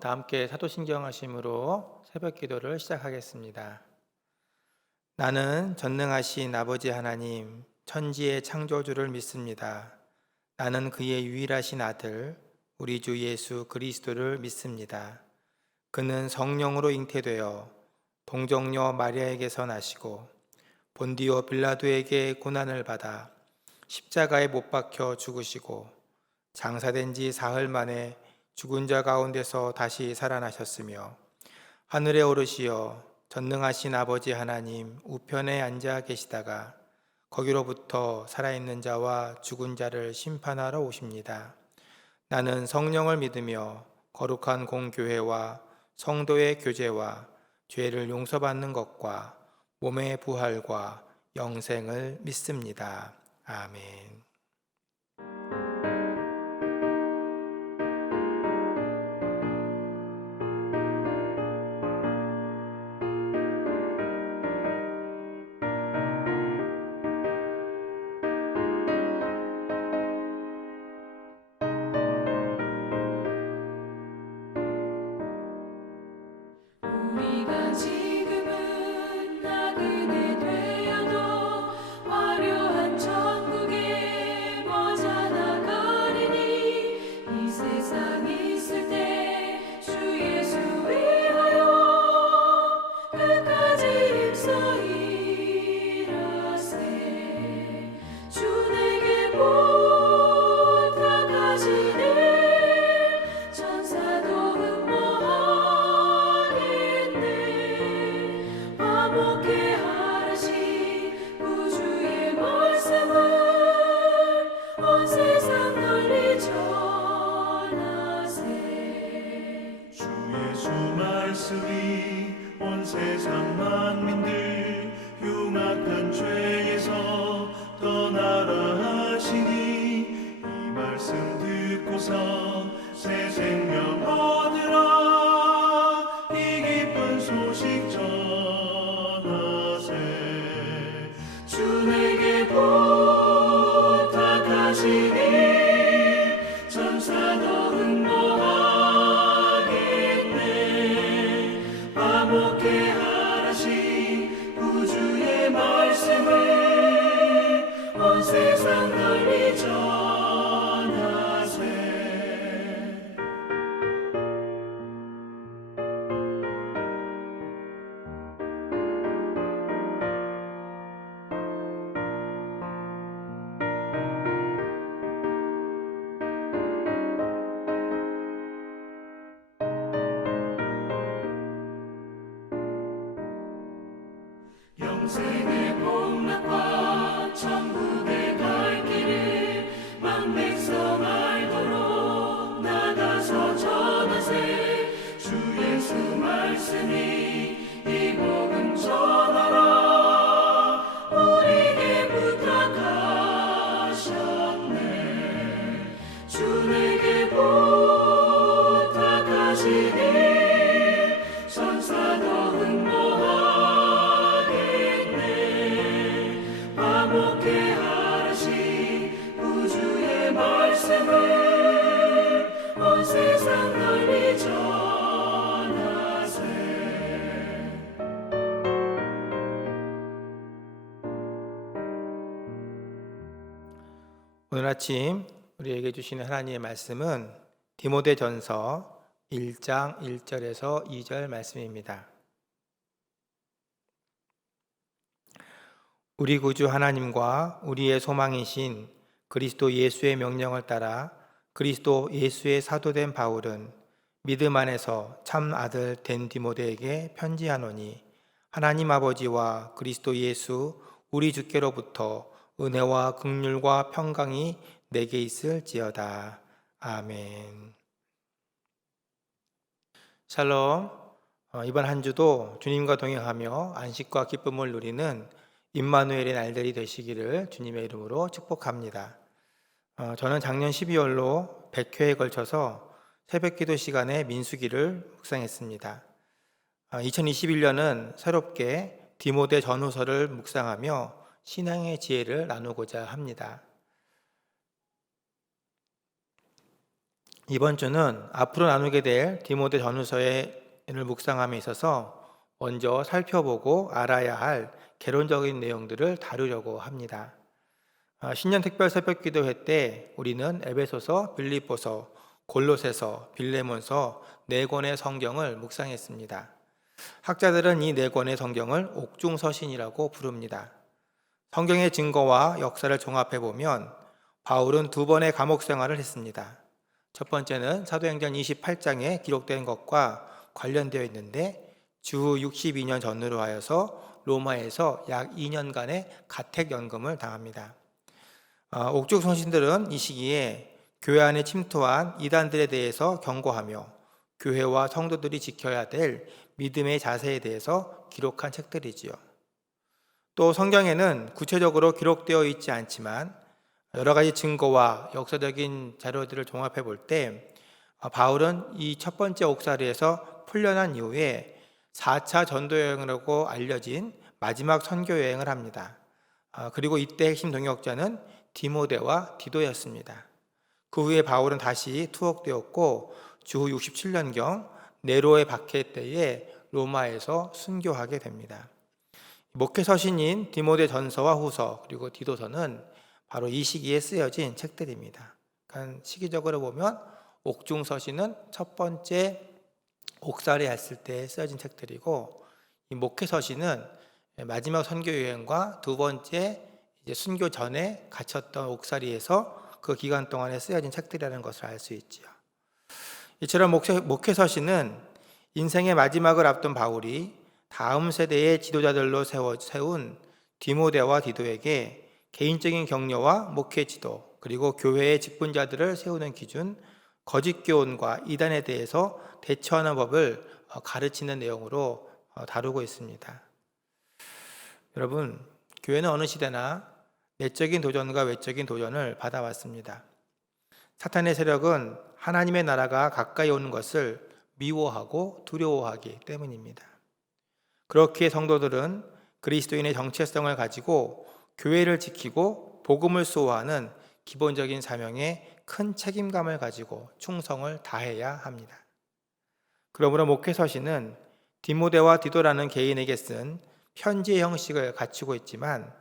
다 함께 사도신경 하심으로 새벽 기도를 시작하겠습니다. 나는 전능하신 아버지 하나님, 천지의 창조주를 믿습니다. 나는 그의 유일하신 아들, 우리 주 예수 그리스도를 믿습니다. 그는 성령으로 잉태되어 동정녀 마리아에게서 나시고 본디오 빌라도에게 고난을 받아 십자가에 못 박혀 죽으시고 장사된 지 사흘 만에 죽은 자 가운데서 다시 살아나셨으며 하늘에 오르시어 전능하신 아버지 하나님 우편에 앉아 계시다가 거기로부터 살아있는 자와 죽은 자를 심판하러 오십니다. 나는 성령을 믿으며 거룩한 공교회와 성도의 교제와 죄를 용서받는 것과 몸의 부활과 영생을 믿습니다. 아멘. 우리가 지금은 나그네 되어도 화려한 천국에 머자 나가리니 이 세상 있을 때 주 예수 위하여 끝까지 힘써 일하세. 주 내게 부탁하시네. 천사도 화목해 하라시 구주의 말씀을 온 세상 널리 전하세. 주 예수 말씀이 온 세상 만민들 흉악한 죄에서 떠나라 하시니 이 말씀 듣고서 새 생명 얻으라 이 기쁜 소식 전하세. 주 내게 부탁하시니 천사도 응모하겠네. 화목해 하라시 구주의 말씀을 온 세상 널리 전하세. 영생의 복락과 천국에 갈 길을 만백성 알도록 나가서 전하세. 주 예수 말씀이 이 복음 전하라 우리에게 부탁하셨네. 주 내게 부탁하시니 천사도 응모하겠네. 화목해 하라시 구주의 말씀을 온 세상 널리 전하세. 오늘 아침 우리에게 주시는 하나님의 말씀은 디모데전서 1장 1절에서 2절 말씀입니다. 우리 구주 하나님과 우리의 소망이신 그리스도 예수의 명령을 따라 그리스도 예수의 사도된 바울은 믿음 안에서 참 아들 된 디모데에게 편지하노니 하나님 아버지와 그리스도 예수 우리 주께로부터 은혜와 긍휼과 평강이 내게 있을지어다. 아멘. 샬롬. 이번 한 주도 주님과 동행하며 안식과 기쁨을 누리는 임마누엘의 날들이 되시기를 주님의 이름으로 축복합니다. 저는 작년 12월로 100회에 걸쳐서 새벽기도 시간에 민수기를 묵상했습니다. 2021년은 새롭게 디모데 전후서를 묵상하며 신앙의 지혜를 나누고자 합니다. 이번 주는 앞으로 나누게 될 디모데 전후서를 묵상함에 있어서 먼저 살펴보고 알아야 할 개론적인 내용들을 다루려고 합니다. 신년 특별 새벽 기도회 때 우리는 에베소서, 빌립보서, 골로새서, 빌레몬서 4권의 성경을 묵상했습니다. 학자들은 이 4권의 성경을 옥중서신이라고 부릅니다. 성경의 증거와 역사를 종합해 보면 바울은 2번의 감옥 생활을 했습니다. 첫 번째는 사도행전 28장에 기록된 것과 관련되어 있는데 주 62년 전후로 하여서 로마에서 약 2년간의 가택연금을 당합니다. 옥중서신들은 이 시기에 교회 안에 침투한 이단들에 대해서 경고하며 교회와 성도들이 지켜야 될 믿음의 자세에 대해서 기록한 책들이지요. 또 성경에는 구체적으로 기록되어 있지 않지만 여러 가지 증거와 역사적인 자료들을 종합해 볼 때 바울은 이 첫 번째 옥살이에서 풀려난 이후에 4차 전도여행이라고 알려진 마지막 선교여행을 합니다. 그리고 이때 핵심 동역자는 디모데와 디도였습니다. 그 후에 바울은 다시 투옥되었고 주 67년경 네로의 박해 때에 로마에서 순교하게 됩니다. 목회 서신인 디모데 전서와 후서 그리고 디도서는 바로 이 시기에 쓰여진 책들입니다. 그러니까 시기적으로 보면 옥중 서신은 첫 번째 옥살이 했을 때 쓰여진 책들이고 이 목회 서신은 마지막 선교 여행과 두 번째 이제 순교 전에 갇혔던 옥살이에서 그 기간 동안에 쓰여진 책들이라는 것을 알 수 있지요. 이처럼 목회 서신은 인생의 마지막을 앞둔 바울이 다음 세대의 지도자들로 세운 디모데와 디도에게 개인적인 격려와 목회 지도 그리고 교회의 직분자들을 세우는 기준, 거짓 교훈과 이단에 대해서 대처하는 법을 가르치는 내용으로 다루고 있습니다. 여러분, 교회는 어느 시대나 내적인 도전과 외적인 도전을 받아왔습니다. 사탄의 세력은 하나님의 나라가 가까이 오는 것을 미워하고 두려워하기 때문입니다. 그렇기에 성도들은 그리스도인의 정체성을 가지고 교회를 지키고 복음을 수호하는 기본적인 사명에 큰 책임감을 가지고 충성을 다해야 합니다. 그러므로 목회 서신은 디모데와 디도라는 개인에게 쓴 편지의 형식을 갖추고 있지만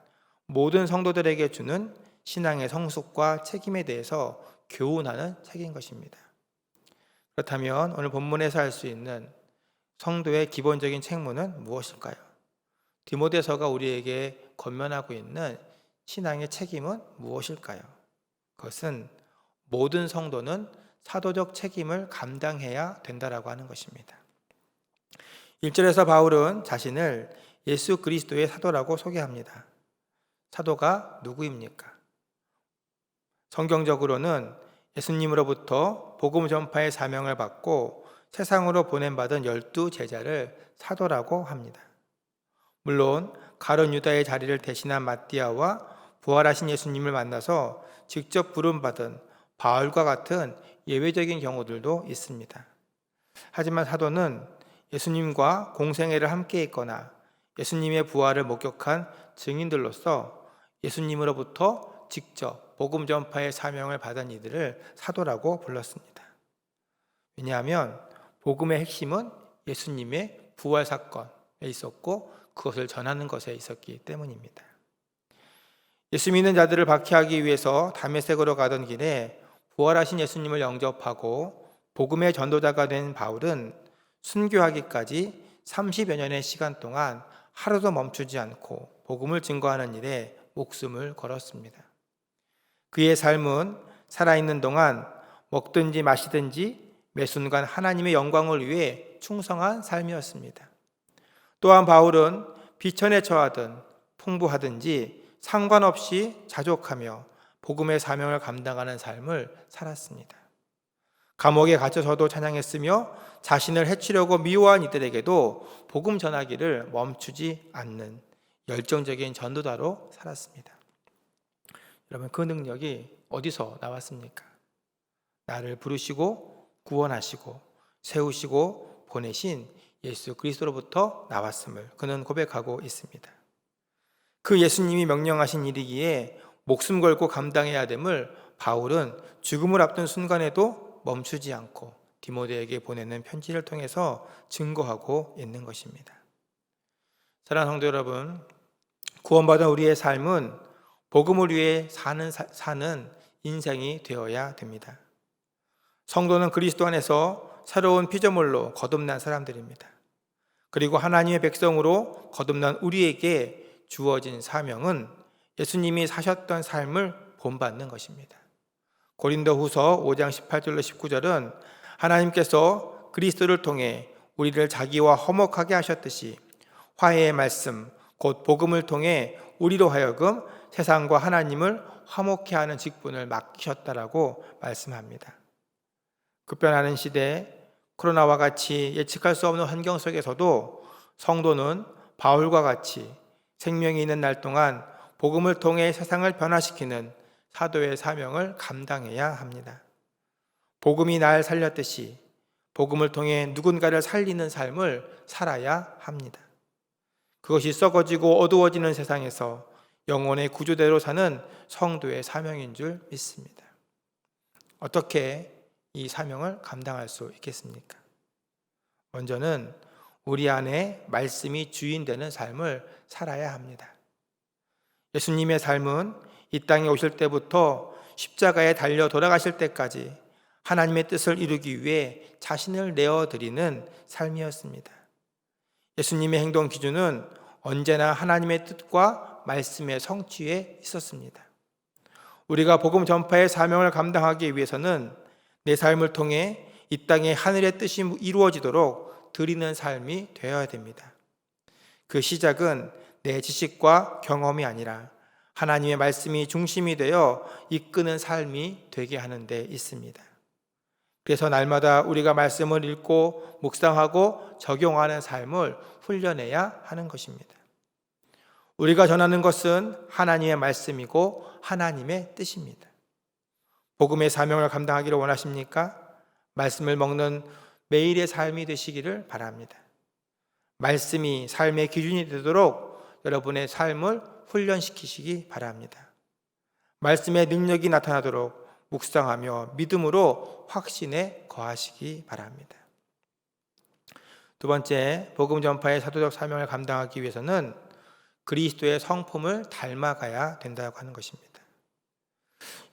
모든 성도들에게 주는 신앙의 성숙과 책임에 대해서 교훈하는 책인 것입니다. 그렇다면 오늘 본문에서 할 수 있는 성도의 기본적인 책무는 무엇일까요? 디모데서가 우리에게 권면하고 있는 신앙의 책임은 무엇일까요? 그것은 모든 성도는 사도적 책임을 감당해야 된다라고 하는 것입니다. 1절에서 바울은 자신을 예수 그리스도의 사도라고 소개합니다. 사도가 누구입니까? 성경적으로는 예수님으로부터 복음 전파의 사명을 받고 세상으로 보냄받은 12제자를 사도라고 합니다. 물론 가룟 유다의 자리를 대신한 마띠아와 부활하신 예수님을 만나서 직접 부름받은 바울과 같은 예외적인 경우들도 있습니다. 하지만 사도는 예수님과 공생애를 함께 했거나 예수님의 부활을 목격한 증인들로서 예수님으로부터 직접 복음 전파의 사명을 받은 이들을 사도라고 불렀습니다. 왜냐하면 복음의 핵심은 예수님의 부활 사건에 있었고 그것을 전하는 것에 있었기 때문입니다. 예수 믿는 자들을 박해하기 위해서 다메섹으로 가던 길에 부활하신 예수님을 영접하고 복음의 전도자가 된 바울은 순교하기까지 30여 년의 시간 동안 하루도 멈추지 않고 복음을 증거하는 일에 목숨을 걸었습니다. 그의 삶은 살아있는 동안 먹든지 마시든지 매 순간 하나님의 영광을 위해 충성한 삶이었습니다. 또한 바울은 비천에 처하든 풍부하든지 상관없이 자족하며 복음의 사명을 감당하는 삶을 살았습니다. 감옥에 갇혀서도 찬양했으며 자신을 해치려고 미워한 이들에게도 복음 전하기를 멈추지 않는 열정적인 전도자로 살았습니다. 여러분, 그 능력이 어디서 나왔습니까? 나를 부르시고 구원하시고 세우시고 보내신 예수 그리스도로부터 나왔음을 그는 고백하고 있습니다. 그 예수님이 명령하신 일이기에 목숨 걸고 감당해야 됨을 바울은 죽음을 앞둔 순간에도 멈추지 않고 디모데에게 보내는 편지를 통해서 증거하고 있는 것입니다. 사랑하는 성도 여러분, 구원받은 우리의 삶은 복음을 위해 사는 인생이 되어야 됩니다. 성도는 그리스도 안에서 새로운 피조물로 거듭난 사람들입니다. 그리고 하나님의 백성으로 거듭난 우리에게 주어진 사명은 예수님이 사셨던 삶을 본받는 것입니다. 고린도후서 5장 18절로 19절은 하나님께서 그리스도를 통해 우리를 자기와 화목하게 하셨듯이 화해의 말씀, 곧 복음을 통해 우리로 하여금 세상과 하나님을 화목케 하는 직분을 맡기셨다라고 말씀합니다. 급변하는 시대, 코로나와 같이 예측할 수 없는 환경 속에서도 성도는 바울과 같이 생명이 있는 날 동안 복음을 통해 세상을 변화시키는 사도의 사명을 감당해야 합니다. 복음이 날 살렸듯이 복음을 통해 누군가를 살리는 삶을 살아야 합니다. 그것이 썩어지고 어두워지는 세상에서 영혼의 구주대로 사는 성도의 사명인 줄 믿습니다. 어떻게 이 사명을 감당할 수 있겠습니까? 먼저는 우리 안에 말씀이 주인 되는 삶을 살아야 합니다. 예수님의 삶은 이 땅에 오실 때부터 십자가에 달려 돌아가실 때까지 하나님의 뜻을 이루기 위해 자신을 내어드리는 삶이었습니다. 예수님의 행동 기준은 언제나 하나님의 뜻과 말씀의 성취에 있었습니다. 우리가 복음 전파의 사명을 감당하기 위해서는 내 삶을 통해 이 땅에 하늘의 뜻이 이루어지도록 드리는 삶이 되어야 됩니다. 그 시작은 내 지식과 경험이 아니라 하나님의 말씀이 중심이 되어 이끄는 삶이 되게 하는 데 있습니다. 그래서 날마다 우리가 말씀을 읽고 묵상하고 적용하는 삶을 훈련해야 하는 것입니다. 우리가 전하는 것은 하나님의 말씀이고 하나님의 뜻입니다. 복음의 사명을 감당하기를 원하십니까? 말씀을 먹는 매일의 삶이 되시기를 바랍니다. 말씀이 삶의 기준이 되도록 여러분의 삶을 훈련시키시기 바랍니다. 말씀의 능력이 나타나도록 묵상하며 믿음으로 확신에 거하시기 바랍니다. 두 번째, 복음 전파의 사도적 사명을 감당하기 위해서는 그리스도의 성품을 닮아가야 된다고 하는 것입니다.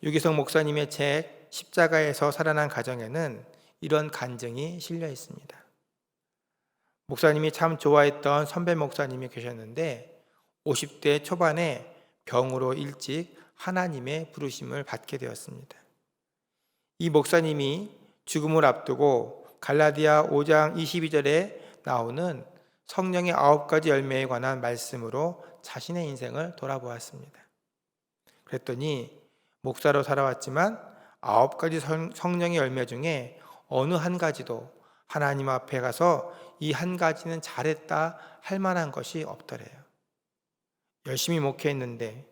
유기성 목사님의 책 십자가에서 살아난 가정에는 이런 간증이 실려 있습니다. 목사님이 참 좋아했던 선배 목사님이 계셨는데 50대 초반에 병으로 일찍 하나님의 부르심을 받게 되었습니다. 이 목사님이 죽음을 앞두고 갈라디아 5장 22절에 나오는 성령의 9가지 열매에 관한 말씀으로 자신의 인생을 돌아보았습니다. 그랬더니 목사로 살아왔지만 9가지 성령의 열매 중에 어느 한 가지도 하나님 앞에 가서 이 한 가지는 잘했다 할 만한 것이 없더래요. 열심히 목회했는데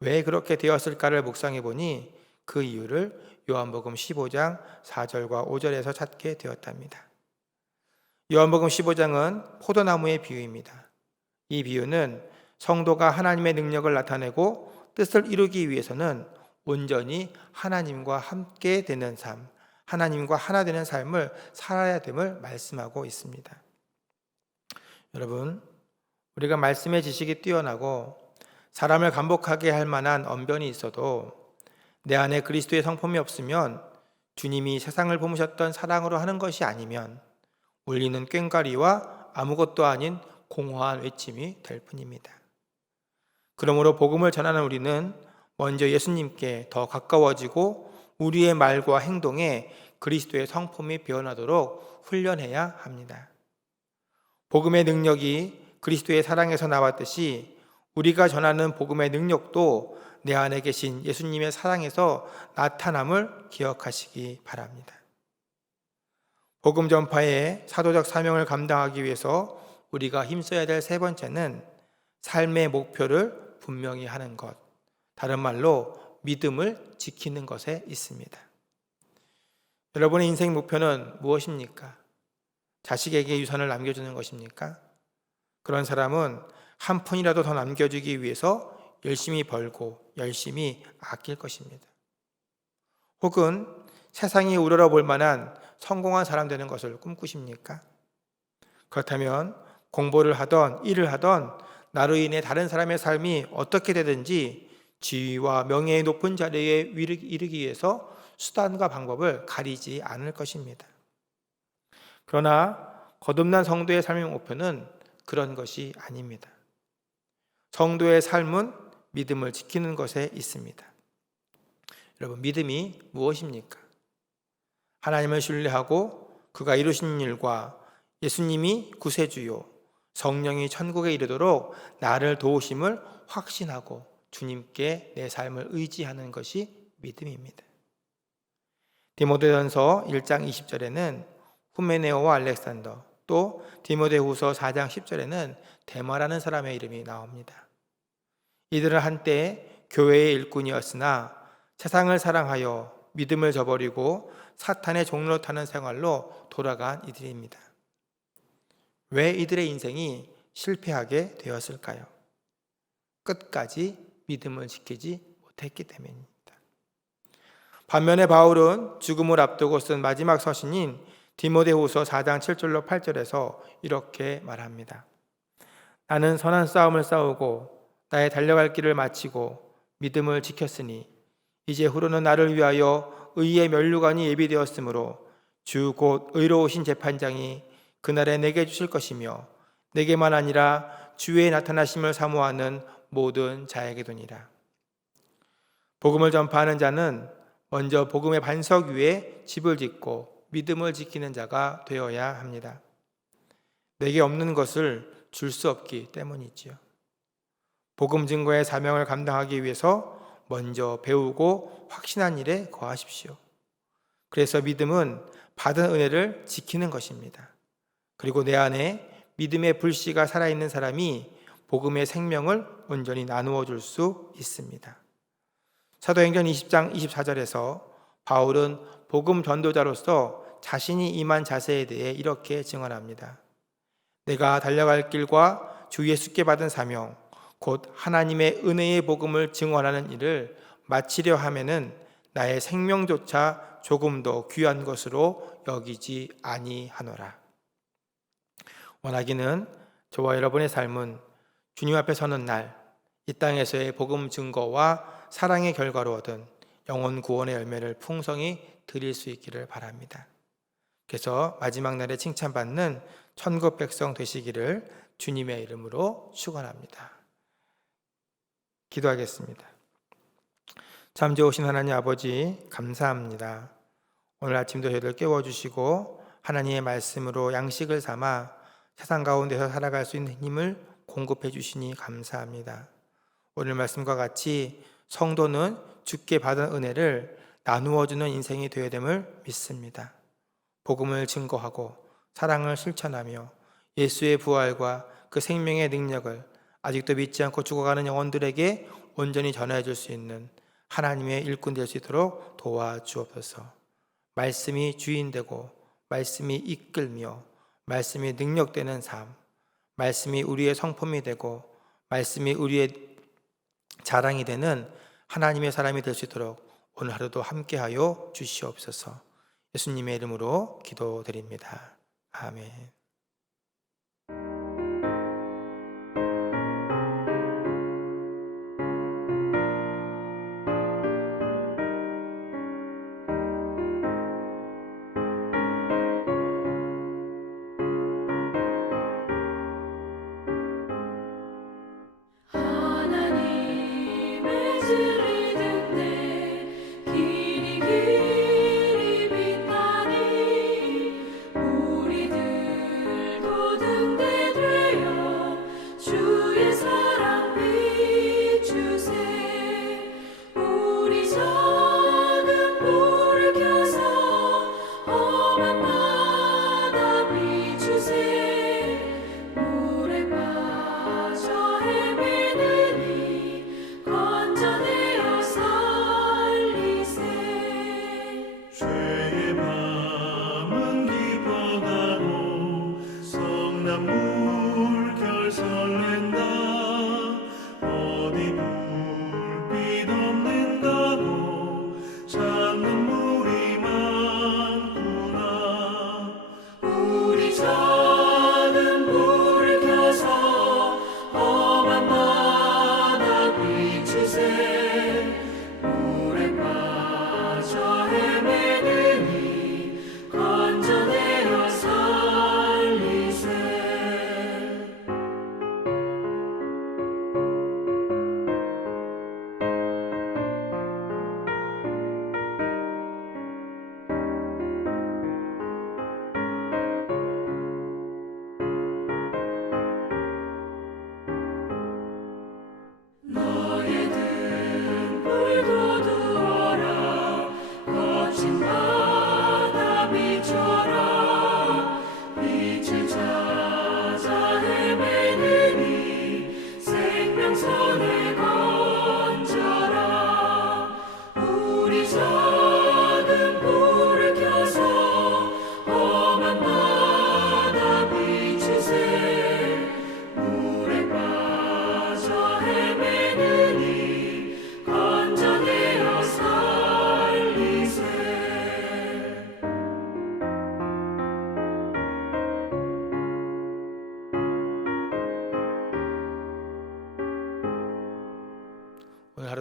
왜 그렇게 되었을까를 묵상해 보니 그 이유를 요한복음 15장 4절과 5절에서 찾게 되었답니다. 요한복음 15장은 포도나무의 비유입니다. 이 비유는 성도가 하나님의 능력을 나타내고 뜻을 이루기 위해서는 온전히 하나님과 함께 되는 삶, 하나님과 하나 되는 삶을 살아야 됨을 말씀하고 있습니다. 여러분, 우리가 말씀의 지식이 뛰어나고 사람을 감복하게 할 만한 언변이 있어도 내 안에 그리스도의 성품이 없으면 주님이 세상을 품으셨던 사랑으로 하는 것이 아니면 울리는 꽹과리와 아무것도 아닌 공허한 외침이 될 뿐입니다. 그러므로 복음을 전하는 우리는 먼저 예수님께 더 가까워지고 우리의 말과 행동에 그리스도의 성품이 변하도록 훈련해야 합니다. 복음의 능력이 그리스도의 사랑에서 나왔듯이 우리가 전하는 복음의 능력도 내 안에 계신 예수님의 사랑에서 나타남을 기억하시기 바랍니다. 복음 전파의 사도적 사명을 감당하기 위해서 우리가 힘써야 될 세 번째는 삶의 목표를 분명히 하는 것, 다른 말로 믿음을 지키는 것에 있습니다. 여러분의 인생 목표는 무엇입니까? 자식에게 유산을 남겨주는 것입니까? 그런 사람은 한 푼이라도 더 남겨주기 위해서 열심히 벌고 열심히 아낄 것입니다. 혹은 세상이 우러러 볼 만한 성공한 사람 되는 것을 꿈꾸십니까? 그렇다면 공부를 하던 일을 하던 나로 인해 다른 사람의 삶이 어떻게 되든지 지위와 명예의 높은 자리에 이르기 위해서 수단과 방법을 가리지 않을 것입니다. 그러나 거듭난 성도의 삶의 목표는 그런 것이 아닙니다. 성도의 삶은 믿음을 지키는 것에 있습니다. 여러분, 믿음이 무엇입니까? 하나님을 신뢰하고 그가 이루신 일과 예수님이 구세주요, 성령이 천국에 이르도록 나를 도우심을 확신하고 주님께 내 삶을 의지하는 것이 믿음입니다. 디모데전서 1장 20절에는 후메네오와 알렉산더, 또 디모데후서 4장 10절에는 데마라는 사람의 이름이 나옵니다. 이들은 한때 교회의 일꾼이었으나 세상을 사랑하여 믿음을 저버리고 사탄의 종로를 타는 생활로 돌아간 이들입니다. 왜 이들의 인생이 실패하게 되었을까요? 끝까지 믿음을 지키지 못했기 때문입니다. 반면에 바울은 죽음을 앞두고 쓴 마지막 서신인 디모데후서 4장 7절로 8절에서 이렇게 말합니다. 나는 선한 싸움을 싸우고 나의 달려갈 길을 마치고 믿음을 지켰으니 이제 후로는 나를 위하여 의의 면류관이 예비되었으므로 주 곧 의로우신 재판장이 그날에 내게 주실 것이며 내게만 아니라 주의 나타나심을 사모하는 모든 자에게도니라. 복음을 전파하는 자는 먼저 복음의 반석 위에 집을 짓고 믿음을 지키는 자가 되어야 합니다. 내게 없는 것을 줄 수 없기 때문이지요. 복음 증거의 사명을 감당하기 위해서 먼저 배우고 확신한 일에 거하십시오. 그래서 믿음은 받은 은혜를 지키는 것입니다. 그리고 내 안에 믿음의 불씨가 살아있는 사람이 복음의 생명을 온전히 나누어 줄 수 있습니다. 사도행전 20장 24절에서 바울은 복음 전도자로서 자신이 임한 자세에 대해 이렇게 증언합니다. 내가 달려갈 길과 주 예수께 받은 사명, 곧 하나님의 은혜의 복음을 증언하는 일을 마치려 하면은 나의 생명조차 조금도 귀한 것으로 여기지 아니하노라. 원하기는 저와 여러분의 삶은 주님 앞에 서는 날, 이 땅에서의 복음 증거와 사랑의 결과로 얻은 영혼 구원의 열매를 풍성히 드릴 수 있기를 바랍니다. 그래서 마지막 날에 칭찬받는 천국 백성 되시기를 주님의 이름으로 축원합니다. 기도하겠습니다. 참 좋으신 하나님 아버지, 감사합니다. 오늘 아침도 저희를 깨워주시고 하나님의 말씀으로 양식을 삼아 세상 가운데서 살아갈 수 있는 힘을 공급해 주시니 감사합니다. 오늘 말씀과 같이 성도는 주께 받은 은혜를 나누어주는 인생이 되어야 됨을 믿습니다. 복음을 증거하고 사랑을 실천하며 예수의 부활과 그 생명의 능력을 아직도 믿지 않고 죽어가는 영혼들에게 온전히 전해줄 수 있는 하나님의 일꾼 될 수 있도록 도와주옵소서. 말씀이 주인되고 말씀이 이끌며 말씀이 능력되는 삶, 말씀이 우리의 성품이 되고 말씀이 우리의 자랑이 되는 하나님의 사람이 될 수 있도록 오늘 하루도 함께하여 주시옵소서. 예수님의 이름으로 기도드립니다. 아멘. 하나님의 진리 듣네 길이 빛나니 우리들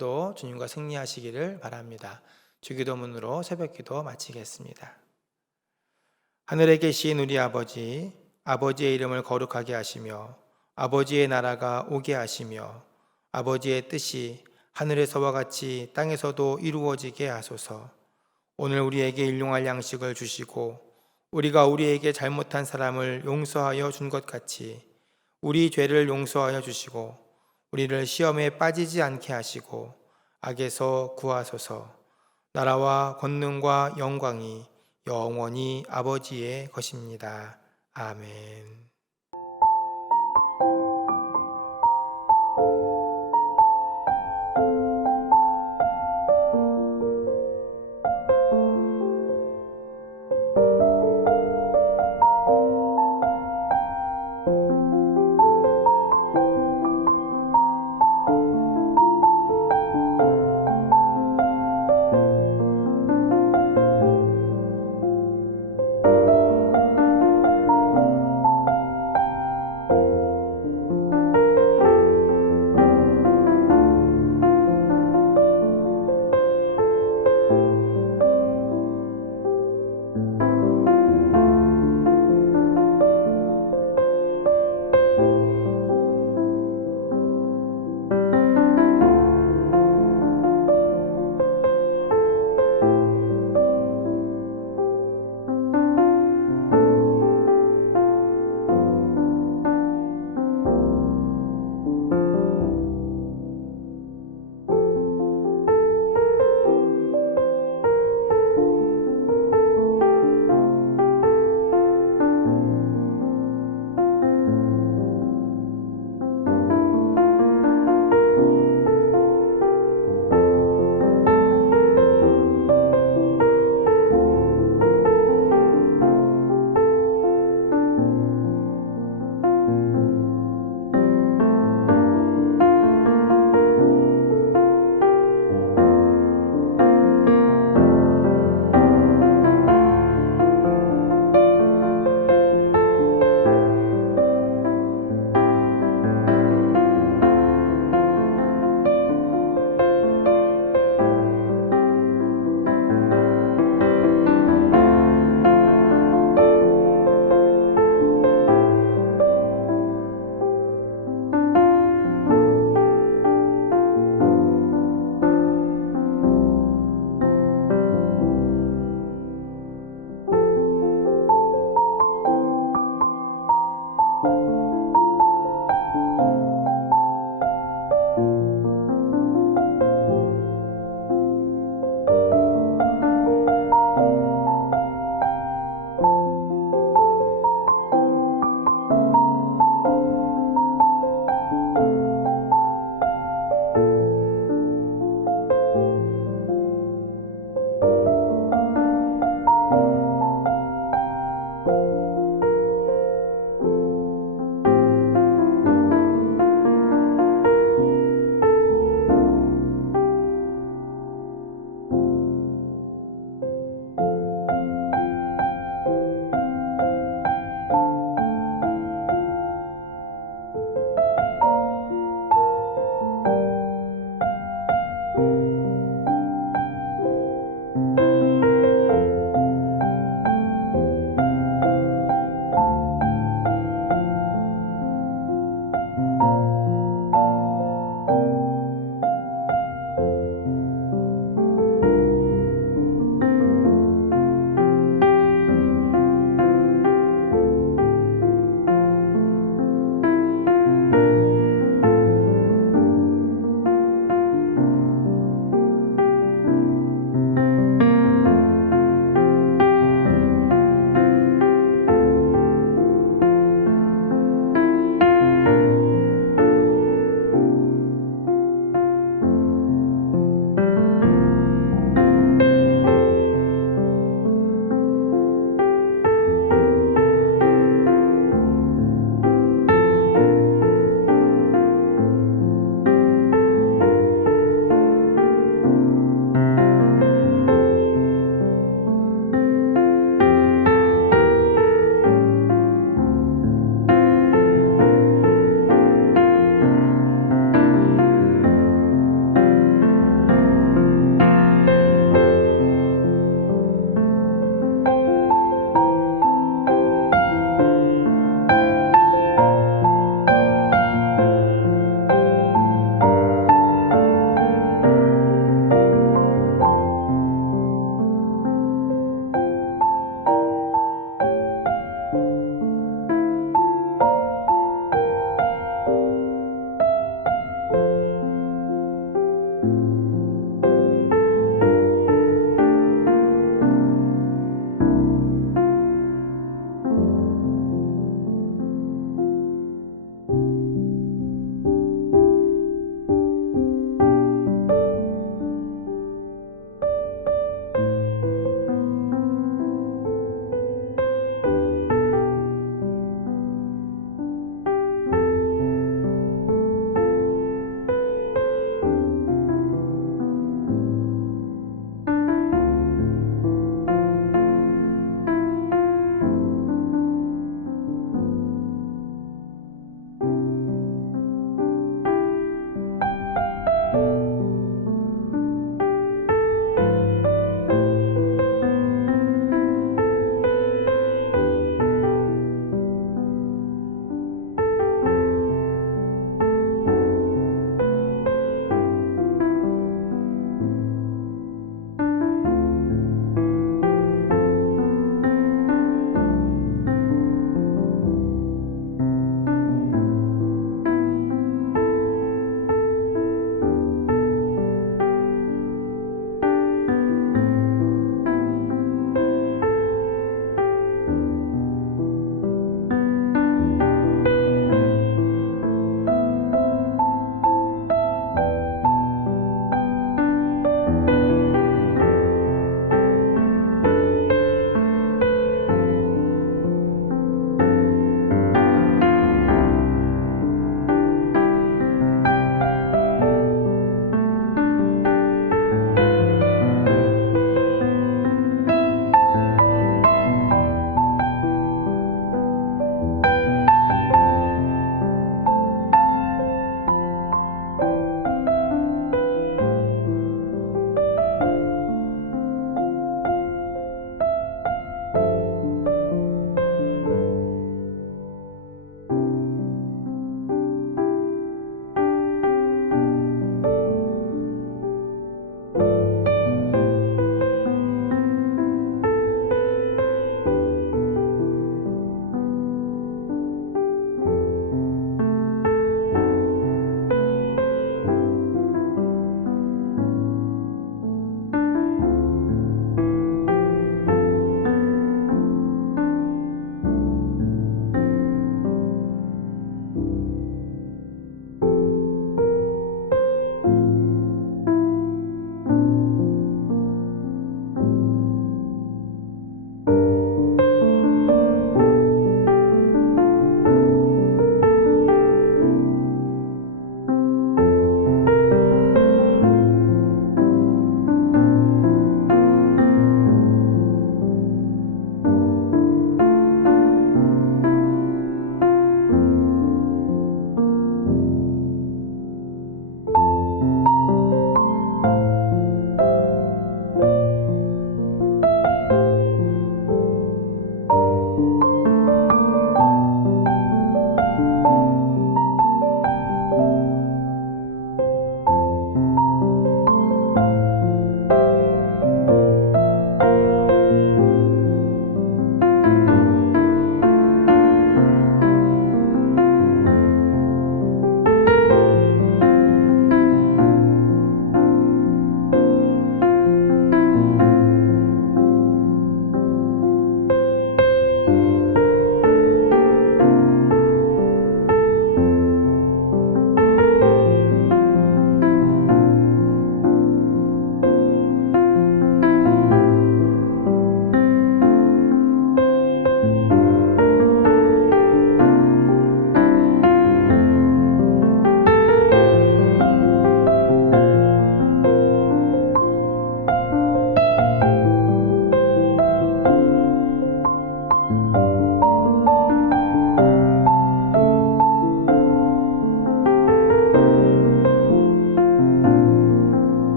오늘도 주님과 승리하시기를 바랍니다. 주기도문으로 새벽기도 마치겠습니다. 하늘에 계신 우리 아버지, 아버지의 이름을 거룩하게 하시며 아버지의 나라가 오게 하시며 아버지의 뜻이 하늘에서와 같이 땅에서도 이루어지게 하소서. 오늘 우리에게 일용할 양식을 주시고 우리가 우리에게 잘못한 사람을 용서하여 준 것 같이 우리 죄를 용서하여 주시고 우리를 시험에 빠지지 않게 하시고 악에서 구하소서. 나라와 권능과 영광이 영원히 아버지의 것입니다. 아멘.